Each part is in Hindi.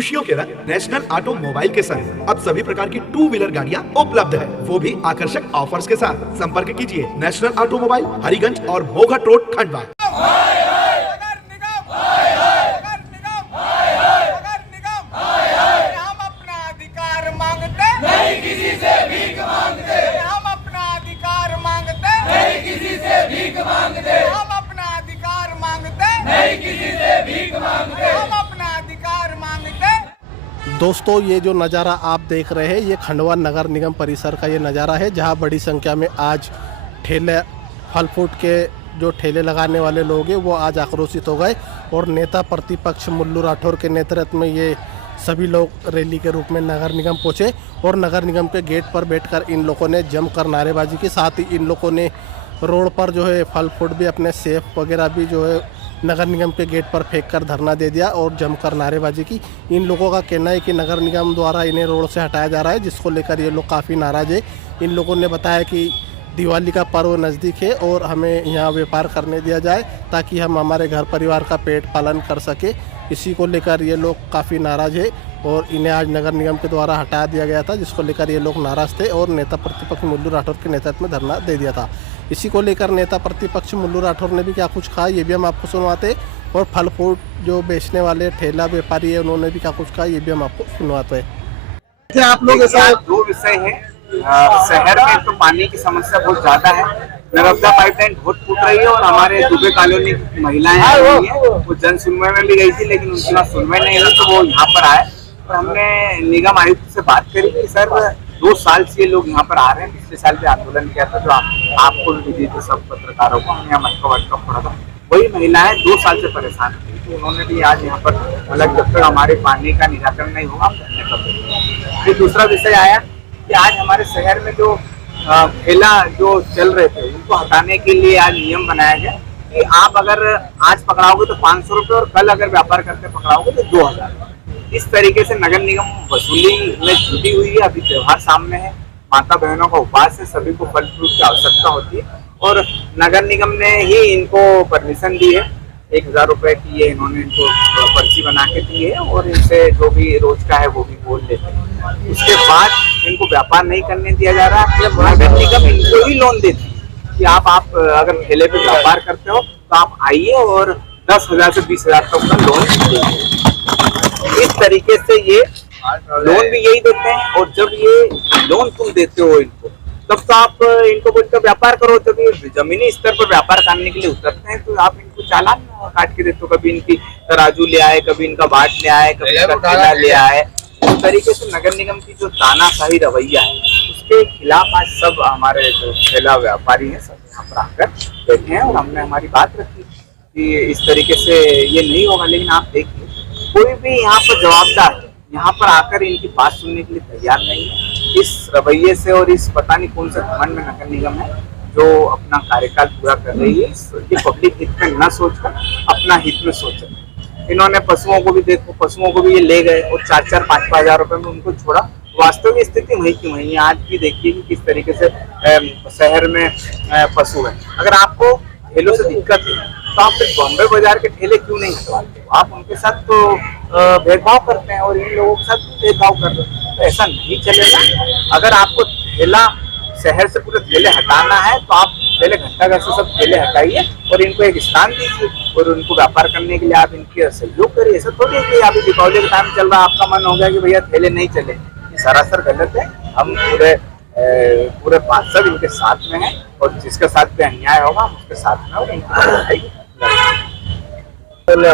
खुशियों के रंग नेशनल ऑटोमोबाइल के संग अब सभी प्रकार की टू व्हीलर गाड़ियां उपलब्ध है, वो भी आकर्षक ऑफर्स के साथ। संपर्क कीजिए नेशनल ऑटोमोबाइल, हरिगंज और मोघट रोड, खंडवा। दोस्तों, ये जो नज़ारा आप देख रहे हैं ये खंडवा नगर निगम परिसर का ये नज़ारा है, जहां बड़ी संख्या में आज ठेले फल फ्रूट के जो ठेले लगाने वाले लोग हैं वो आज आक्रोशित हो गए और नेता प्रतिपक्ष मुल्लू राठौर के नेतृत्व में ये सभी लोग रैली के रूप में नगर निगम पहुंचे और नगर निगम के गेट पर बैठकर इन लोगों ने जमकर नारेबाजी की। साथ ही इन लोगों ने रोड पर जो है फल फ्रूट भी, अपने सेब वगैरह भी जो है नगर निगम के गेट पर फेंक कर धरना दे दिया और जमकर नारेबाजी की। इन लोगों का कहना है कि नगर निगम द्वारा इन्हें रोड से हटाया जा रहा है, जिसको लेकर ये लोग काफ़ी नाराज़ है। इन लोगों ने बताया कि दिवाली का पर्व नज़दीक है और हमें यहाँ व्यापार करने दिया जाए ताकि हम हमारे घर परिवार का पेट पालन कर सके। इसी को लेकर ये लोग काफ़ी नाराज़ है और इन्हें आज नगर निगम के द्वारा हटा दिया गया था, जिसको लेकर ये लोग नाराज़ थे और नेता प्रतिपक्ष मुल्लू राठौर के नेतृत्व में धरना दे दिया था। इसी को लेकर नेता प्रतिपक्ष मुल्लू राठौर ने भी क्या कुछ कहा ये भी हम आपको सुनवाते, और फल फ्रूट जो बेचने वाले ठेला व्यापारी है उन्होंने भी क्या कुछ कहा ये भी हम आपको सुनवाते हैं। आप लोग ऐसा दो विषय है, शहर में तो पानी की समस्या बहुत ज्यादा है, नर्मदा पाइपलाइन बहुत टूट रही है और हमारे दुबे कॉलोनी की महिलाएं आई हुई है, वो जन सुनवाई में भी गई थी लेकिन उनके पास सुनवाई नहीं हुई तो वो यहाँ पर आए और हमने निगम आयुक्त से बात करी कि सर 2 साल से ये लोग यहाँ पर आ रहे हैं। पिछले साल भी आंदोलन किया था जो आपको भी दिए थे सब पत्रकारों को, हमने यहाँ मटका फोड़ा था। वही महिलाएं 2 साल से परेशान थी, तो उन्होंने भी आज यहाँ पर अलग जब तक हमारे पानी का निराकरण नहीं होगा हम धरने पर। फिर दूसरा विषय आया कि आज हमारे शहर में जो ठेला जो चल रहे थे उनको हटाने के लिए आज नियम बनाया गया कि आप अगर आज पकड़ाओगे तो 500 रुपये और कल अगर व्यापार करके पकड़ाओगे तो 2000। इस तरीके से नगर निगम वसूली में जुटी हुई है। अभी त्योहार सामने है, माता बहनों का उपवास है, सभी को फल फ्रूट की आवश्यकता होती है और नगर निगम ने ही इनको परमिशन दी है। 1000 रुपए की ये इन्होंने इनको पर्ची बना के दी है और इनसे जो भी रोज का है वो भी बोल लेते हैं। उसके बाद इनको व्यापार नहीं करने दिया जा रहा है। नगर निगम इनको ही लोन देती है कि आप अगर ठेले पे व्यापार करते हो तो आप आइए और 10,000 से 20,000 तक का लोन दीजिए। इस तरीके से ये लोन भी यही देते हैं और जब ये लोन तुम देते हो इनको तब तो आप इनको बोलते हो व्यापार करो। जब ये जमीनी स्तर पर व्यापार करने के लिए उतरते हैं तो आप इनको चालान काट के देते हो, कभी इनकी तराजू ले आए, कभी इनका बाट ले आए, कभी इनका ठेला ले आए। इस तरीके से नगर निगम की जो तानाशाही रवैया है उसके खिलाफ आज सब हमारे जो ठेला व्यापारी हैं सब यहाँ पर आकर बैठे हैं और हमने हमारी बात रखी कि इस तरीके से ये नहीं होगा। लेकिन आप देखिए कोई भी यहाँ पर जवाबदार यहाँ पर आकर इनकी बात सुनने के लिए तैयार नहीं है। इस रवैये से और इस पता नहीं कौन से घमंड में नगर निगम है जो अपना कार्यकाल पूरा कर रही है, इसके पब्लिक हित में न सोचकर अपना हित में सोच रहे। इन्होंने पशुओं को भी देखो, पशुओं को भी ये ले गए और 4-4, 5-5 हजार रुपए में उनको छोड़ा। वास्तविक स्थिति वही की वही आज भी देखिए कि किस तरीके से शहर में पशु है। अगर आपको ठेलों से दिक्कत है तो आप बॉम्बे बाजार के ठेले क्यों नहीं हटवाते? आप उनके साथ तो भेदभाव करते हैं और इन लोगों के साथ भेदभाव कर रहे हैं, तो ऐसा नहीं चलेगा। अगर आपको ठेला शहर से पूरे ठेले हटाना है तो आप पहले घंटाघर से सब ठेले हटाइए और इनको एक स्थान दीजिए और उनको व्यापार करने के लिए आप इनके सहयोग करिए। ऐसा थोड़ी है कि अभी दीपावली का टाइम चल रहा है, आपका मन हो गया कि भैया ठेले नहीं चले, ये सरासर गलत है। हम पूरे बात सब इनके साथ में है और जिसके साथ भी अन्याय होगा हम उसके साथ में और इनको फल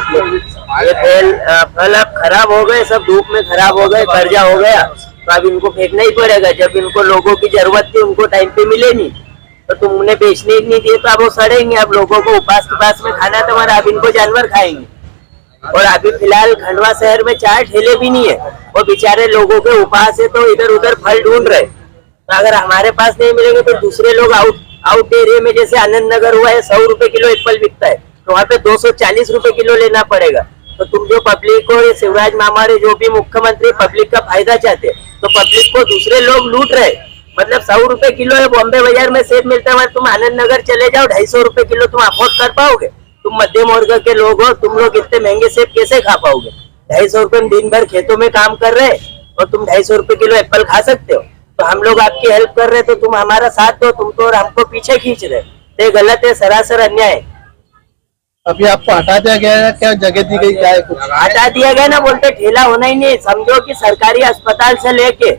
अब खराब हो गए, सब धूप में खराब हो गए, कर्जा हो गया तो अब इनको फेंकना ही पड़ेगा। जब इनको लोगों की जरूरत थी उनको टाइम पे मिले नहीं तो तुम उन्हें बेचने ही नहीं दिए तो अब वो सड़ेंगे। अब लोगों को उपास के पास में खाना है तुम्हारा, अब इनको जानवर खाएंगे। और अभी फिलहाल खंडवा शहर में 4 ठेले भी नहीं है और बेचारे लोगों के उपास है तो इधर उधर फल ढूंढ रहे। तो अगर हमारे पास नहीं मिलेंगे तो दूसरे लोग आउट एरिया में जैसे आनंद नगर हुआ है 100 रुपए किलो एप्पल बिकता है तो वहाँ पे 240 रुपए किलो लेना पड़ेगा। तो तुम जो पब्लिक को, शिवराज मामारे जो भी मुख्यमंत्री पब्लिक का फायदा चाहते तो पब्लिक को दूसरे लोग लूट रहे। मतलब 100 रुपए किलो है बॉम्बे बाजार में सेब मिलता है, तुम आनंद नगर चले जाओ 250 रुपए किलो तुम अफोर्ड कर पाओगे? तुम मध्यम वर्ग के लोग हो, तुम लोग इतने महंगे सेब कैसे खा पाओगे? 250 रुपए में दिन भर खेतों में काम कर रहे और तुम 250 रुपए किलो एप्पल खा सकते हो। तो हम लोग आपकी हेल्प कर रहे तो तुम हमारा साथ दो, तुम तो और हमको पीछे खींच रहे, ये गलत है, सरासर अन्याय है। अभी आपको हटा दिया गया है, क्या जगह दी गई, क्या है कुछ? हटा दिया गया ना, बोलते ठेला होना ही नहीं। समझो कि सरकारी अस्पताल से लेके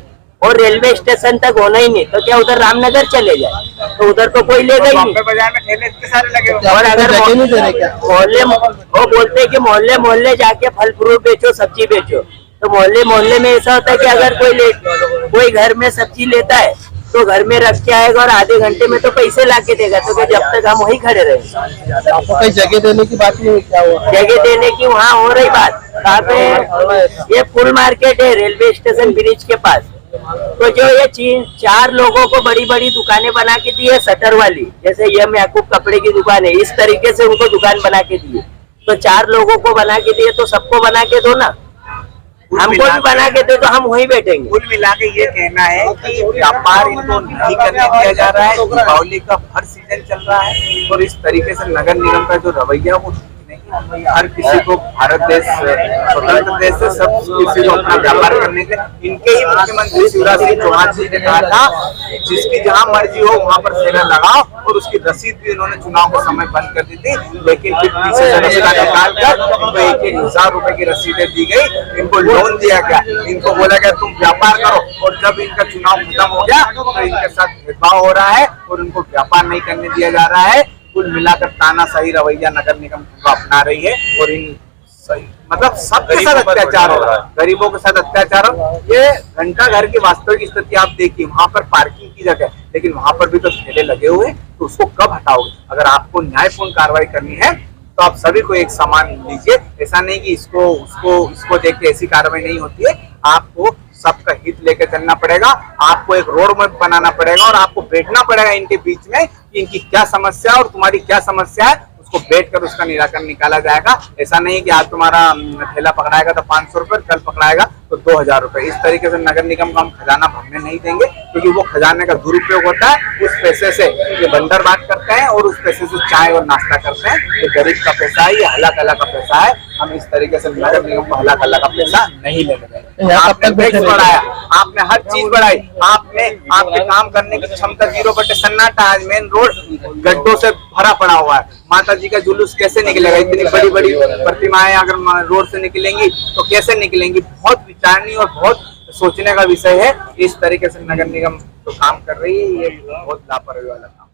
और रेलवे स्टेशन तक होना ही नहीं, तो क्या उधर रामनगर चले जाए? तो उधर तो कोई लेगा ही नहीं। बॉम्बे बाजार में ठेले इतने सारे लगे हुए हैं। और अगर जगह नहीं दे रहे क्या? मोहल्ले, वो बोलते हैं कि मोहल्ले मोहल्ले जाके फल फ्रूट बेचो, सब्जी बेचो। तो मोहल्ले मोहल्ले में ऐसा होता है कि अगर कोई घर में सब्जी लेता है तो घर में रख के आएगा और आधे घंटे में तो पैसे ला के देगा, तो क्या जब तक हम वहीं खड़े रहेंगे? आपको कहीं जगह देने की बात नहीं हुई, क्या हुआ? जगह देने की वहाँ हो रही बात। कहाँ पे? ये फुल मार्केट है रेलवे स्टेशन ब्रिज के पास। तो जो ये 4 लोगों को बड़ी बड़ी दुकानें बना के दी है शटर वाली, जैसे ये याकूब कपड़े की दुकान है, इस तरीके से उनको दुकान बना के दी है। तो 4 लोगों को बना के दिए तो सबको बना के दो ना, हमको भी बना के दे तो हम वहीं बैठेंगे। कुल मिला के ये कहना है कि व्यापार इनको नहीं करने दिया जा रहा है। दीपावली का हर सीजन चल रहा है और इस तरीके से नगर निगम का जो रवैया वो हर किसी को, भारत देश स्वतंत्र देश से सब किसी को अपना व्यापार करने के, इनके ही मुख्यमंत्री शिवराज सिंह चौहान जी ने कहा था जिसकी जहां मर्जी हो वहां पर सेना लगाओ, और उसकी रसीद भी उन्होंने चुनाव के समय बंद कर दी थी। लेकिन फिर पीछे से रसीद निकाल कर इनको 1,000 रुपए की रसीदें दी गई, इनको लोन दिया गया, इनको बोला गया तुम व्यापार करो। और जब इनका चुनाव खत्म हो गया तो इनके साथ भेदभाव हो रहा है और उनको व्यापार नहीं करने दिया जा रहा है। कुल मिलाकर तानाशाही रवैया नगर निगम को अपना रही है और इन मतलब सबके साथ अत्याचार हो रहा है, गरीबों के साथ अत्याचार हो। ये घंटा घर की वास्तविक स्थिति आप देखिए, वहां पर पार्किंग की जगह, लेकिन वहां पर भी तो ठेले लगे हुए, तो उसको कब हटाओगे? अगर आपको न्यायपूर्ण कार्रवाई करनी है तो आप सभी को एक समान लीजिए। ऐसा नहीं कि इसको देख के ऐसी कार्रवाई नहीं होती है। आपको सबका हित लेकर चलना पड़ेगा, आपको एक रोड मैप बनाना पड़ेगा और आपको बैठना पड़ेगा इनके बीच में कि इनकी क्या समस्या है और तुम्हारी क्या समस्या है, उसको बैठकर उसका निराकरण निकाला जाएगा। ऐसा नहीं कि आज तुम्हारा ठेला पकड़ाएगा तो 500 रुपए, कल पकड़ाएगा तो 2,000 रुपए। इस तरीके से नगर निगम को हम खजाना भरने नहीं देंगे, क्योंकि वो खजाने का दुरुपयोग होता है। उस पैसे से ये बंदर बांट करते हैं और उस पैसे से चाय और नाश्ता करते हैं। ये गरीब का पैसा है, ये हला कला का पैसा है। हम इस तरीके से नगर निगम को हला कला का पैसा नहीं लेने देंगे। आपने टैक्स बढ़ाया, आपने हर चीज बढ़ाई, आपने आपके काम करने की क्षमता 0 बटे सन्नाटा। आज मेन रोड गड्ढों से भरा पड़ा हुआ है। माता जी का जुलूस कैसे निकलेगा? इतनी बड़ी बड़ी प्रतिमाएं अगर रोड से निकलेंगी तो कैसे निकलेंगी? बहुत विचारनीय और बहुत सोचने का विषय है। इस तरीके से नगर निगम जो काम कर रही है ये बहुत लापरवाही वाला काम।